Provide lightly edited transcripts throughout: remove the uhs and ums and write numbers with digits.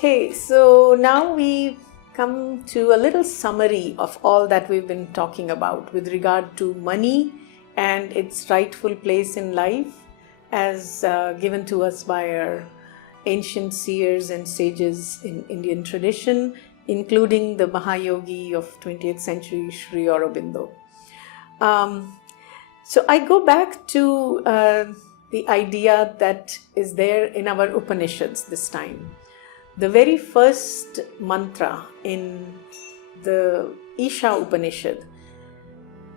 Okay, so now we come to a little summary of all that we've been talking about with regard to money and its rightful place in life as given to us by our ancient seers and sages in Indian tradition, including the Mahayogi of 20th century Sri Aurobindo. So I go back to the idea that is there in our Upanishads this time. The very first mantra in the Isha Upanishad,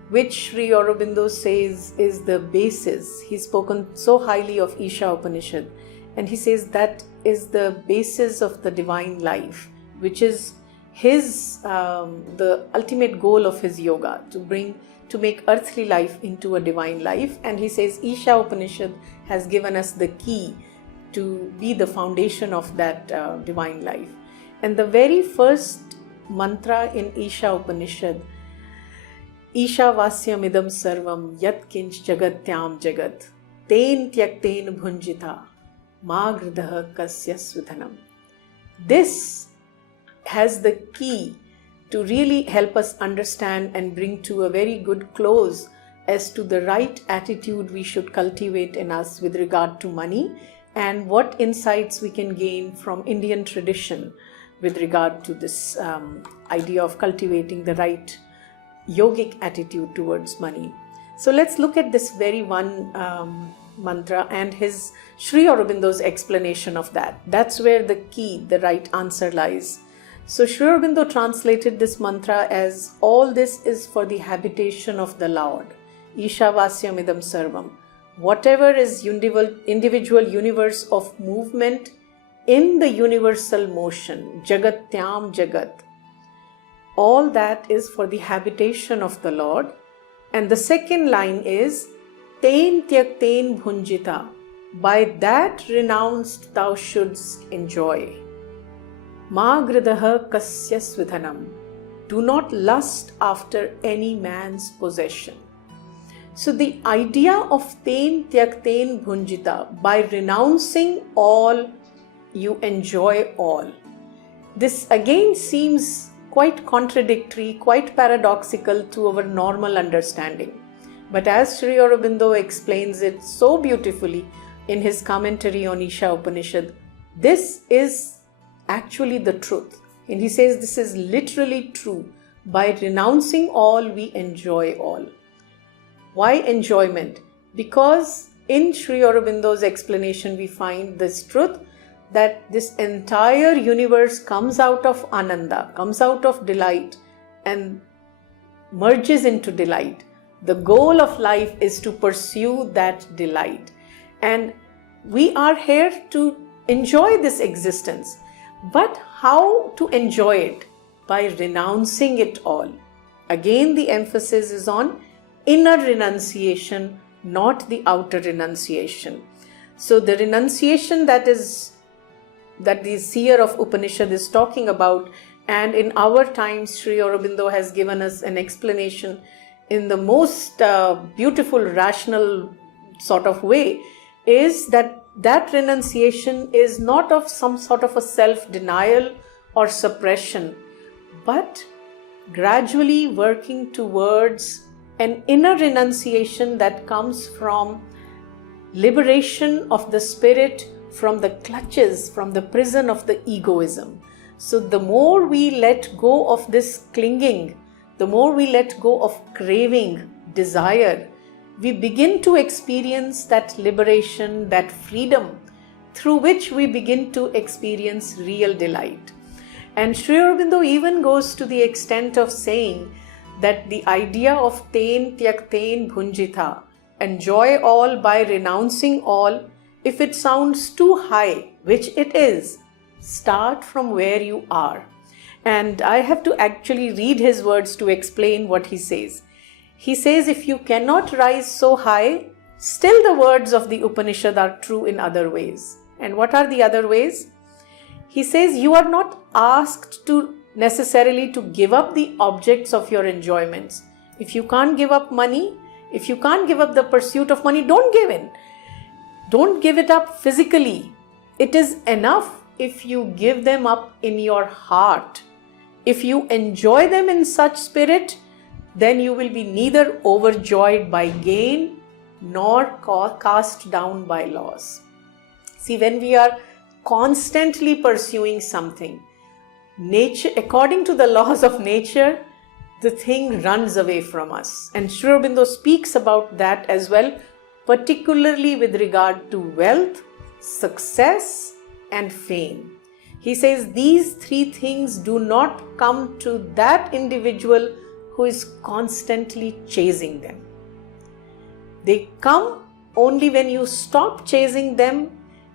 which Sri Aurobindo says is the basis. He's spoken so highly of Isha Upanishad, and he says that is the basis of the divine life, which is his the ultimate goal of his yoga, to make earthly life into a divine life. And he says Isha Upanishad has given us the key to be the foundation of that divine life. And the very first mantra in Isha Upanishad, Isha Vasyam idam sarvam yat kinch jagatyam jagat ten tyakten bhunjita magridah kasya sudhanam. This has the key to really help us understand and bring to a very good close as to the right attitude we should cultivate in us with regard to money, and what insights we can gain from Indian tradition with regard to this idea of cultivating the right yogic attitude towards money. So let's look at this very one mantra and his Sri Aurobindo's explanation of that. That's where the key, the right answer lies. So Sri Aurobindo translated this mantra as, all this is for the habitation of the Lord. Isha Vasyam idam sarvam. Whatever is individual universe of movement in the universal motion, jagatyam jagat, all that is for the habitation of the Lord. And the second line is, ten tyakten bhunjita, by that renounced thou shouldst enjoy. Magridah kasya svidhanam, do not lust after any man's possession. So the idea of ten tyakten bhunjita, by renouncing all, you enjoy all. This again seems quite contradictory, quite paradoxical to our normal understanding. But as Sri Aurobindo explains it so beautifully in his commentary on Isha Upanishad, this is actually the truth. And he says this is literally true. By renouncing all, we enjoy all. Why enjoyment? Because in Sri Aurobindo's explanation we find this truth that this entire universe comes out of ananda, comes out of delight and merges into delight. The goal of life is to pursue that delight. And we are here to enjoy this existence. But how to enjoy it? By renouncing it all. Again, the emphasis is on inner renunciation, not the outer renunciation. So the renunciation that the seer of Upanishad is talking about, and in our times Sri Aurobindo has given us an explanation in the most beautiful, rational sort of way, is that renunciation is not of some sort of a self-denial or suppression, but gradually working towards an inner renunciation that comes from liberation of the spirit from the clutches, from the prison of the egoism. So the more we let go of this clinging, the more we let go of craving, desire, we begin to experience that liberation, that freedom, through which we begin to experience real delight. And Sri Aurobindo even goes to the extent of saying that the idea of ten tyakten bhunjita, enjoy all by renouncing all, if it sounds too high, which it is, start from where you are. And I have to actually read his words to explain what he says. He says, if you cannot rise so high, still the words of the Upanishad are true in other ways. And what are the other ways? He says, you are not asked to necessarily to give up the objects of your enjoyments. If you can't give up money, if you can't give up the pursuit of money, don't give in. Don't give it up physically. It is enough if you give them up in your heart. If you enjoy them in such spirit, then you will be neither overjoyed by gain nor cast down by loss. See, when we are constantly pursuing something, nature, according to the laws of nature, the thing runs away from us. And Sri Aurobindo speaks about that as well, particularly with regard to wealth, success, and fame. He says these three things do not come to that individual who is constantly chasing them. They come only when you stop chasing them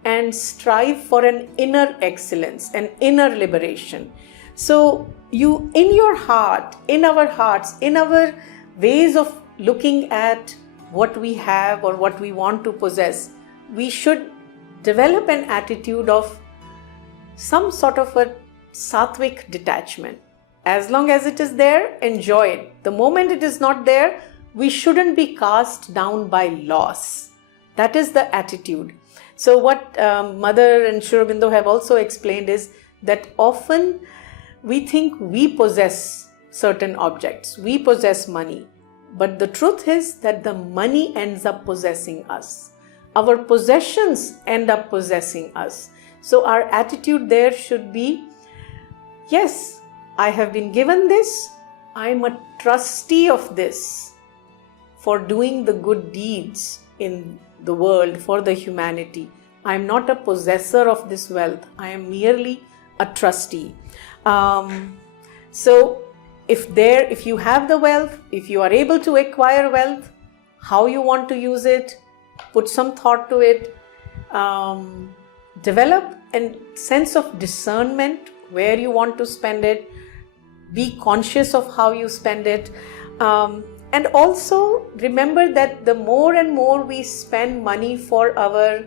and strive for an inner excellence, an inner liberation. So you, in your heart, in our hearts, in our ways of looking at what we have or what we want to possess, we should develop an attitude of some sort of a sattvic detachment. As long as it is there, enjoy it. The moment it is not there, we shouldn't be cast down by loss. That is the attitude. So what Mother and Sri Aurobindo have also explained is that often we think we possess certain objects, we possess money. But the truth is that the money ends up possessing us. Our possessions end up possessing us. So our attitude there should be, yes, I have been given this, I am a trustee of this for doing the good deeds in the world, for the humanity. I am not a possessor of this wealth, I am merely a trustee. So if you have the wealth, if you are able to acquire wealth, how you want to use it, put some thought to it, develop a sense of discernment where you want to spend it, be conscious of how you spend it, and also remember that the more and more we spend money for our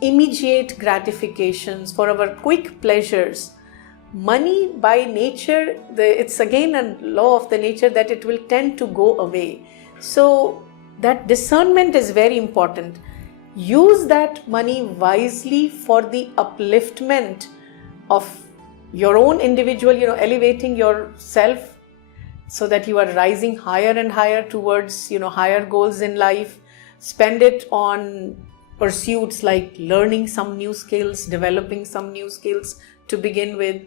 immediate gratifications, for our quick pleasures, money by nature, it's again a law of the nature that it will tend to go away. So that discernment is very important. Use that money wisely for the upliftment of your own individual, elevating yourself so that you are rising higher and higher towards, higher goals in life. Spend it on pursuits like learning some new skills, developing some new skills to begin with.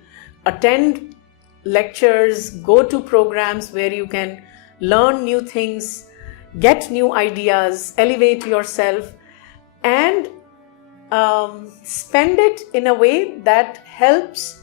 Attend lectures, go to programs where you can learn new things, get new ideas, elevate yourself, and spend it in a way that helps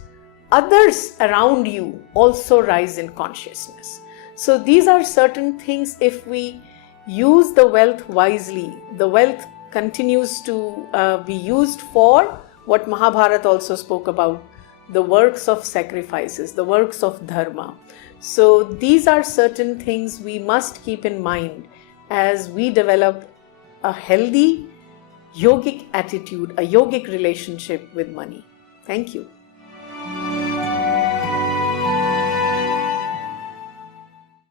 others around you also rise in consciousness. So these are certain things. If we use the wealth wisely, the wealth continues to be used for what Mahabharata also spoke about, the works of sacrifices, the works of dharma. So these are certain things we must keep in mind as we develop a healthy yogic attitude, a yogic relationship with money. Thank you.